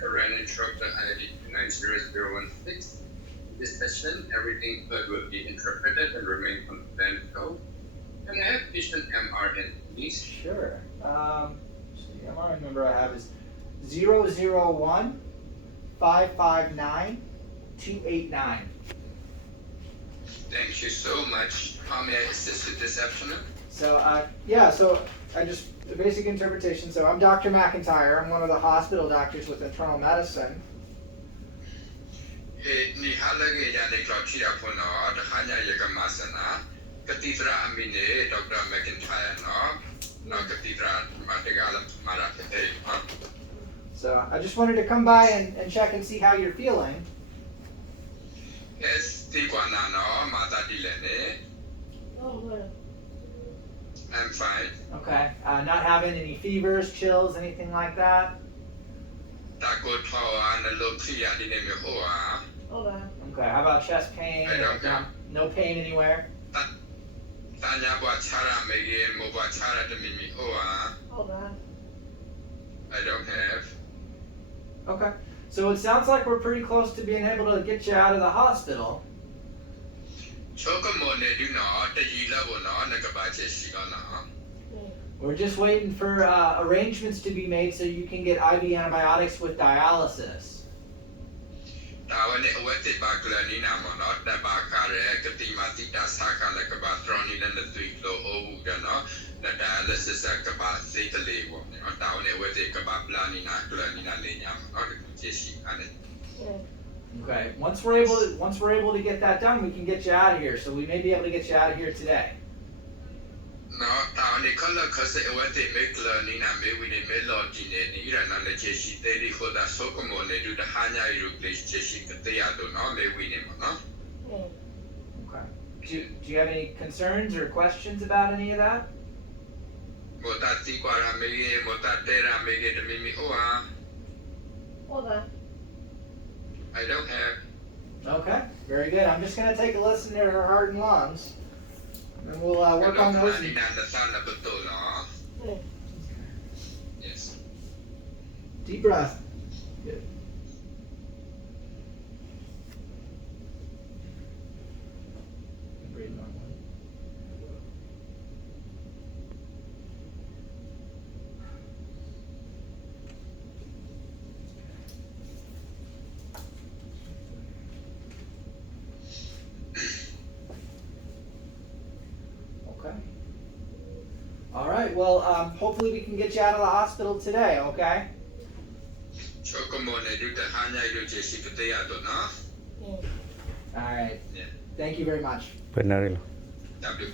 Current instructor ID 90016. This session, everything heard will be interpreted and remain confidential. Can I have patient MRN, please? Sure. So the MRI number I have is 001 559 289. Thank you so much. How may I assist you this afternoon? So so I just the basic interpretation. So I'm Dr. McIntyre. I'm one of the hospital doctors with internal medicine. Ni halage ya ne klotchira phono the hanya yaga masana katitra amine Dr. McIntyre no katitra matigala mara kete. So I just wanted to come by and check and see how you're feeling. Yes, tikwana no mata dilene. Oh, good. I'm fine. Okay. Not having any fevers, chills, anything like that. Tako thawa na lokhiya dine me hoa. Hold on. Okay. How about chest pain? I don't know. No pain anywhere. Tanya bwa chara mege mo bwa chara de mi hoa. Hold on. I don't have. Okay. So it sounds like we're pretty close to being able to get you out of the hospital. Chokamo ne do no te yila bo no nakabache shiga no. We're just waiting for arrangements to be made so you can get IV antibiotics with dialysis. Tawane awete ba klani na mo no ta ba kare kati mati ta saka la ka ba troni na tui lo o ga no na dialysis ka ba se te le bo no tawane awete ka ba plani na klani na le nya no de jeshi ane. Okay. Once we're able to get that done, we can get you out of here. So we may be able to get you out of here today. No, tawane kala khase awete me klani na me wi ne me lo ji ne ni ra na le jeshi te ri khoda sokomo ne du da hanya yu place jeshi ka te ya do no me wi ne mo no. Okay. Do you have any concerns or questions about any of that? Mo ta ti kwa ra me ge mo ta te ra me ge de mi mi hoa. Hold on. I don't have. Okay. Very good. I'm just going to take a listen to her heart and lungs. And then we'll work on those. Yes. Deep breath. Good. Breathe normally. Okay. All right. Well, hopefully we can get you out of the hospital today. Okay. All right. Yeah. Thank you very much. Pues nada. W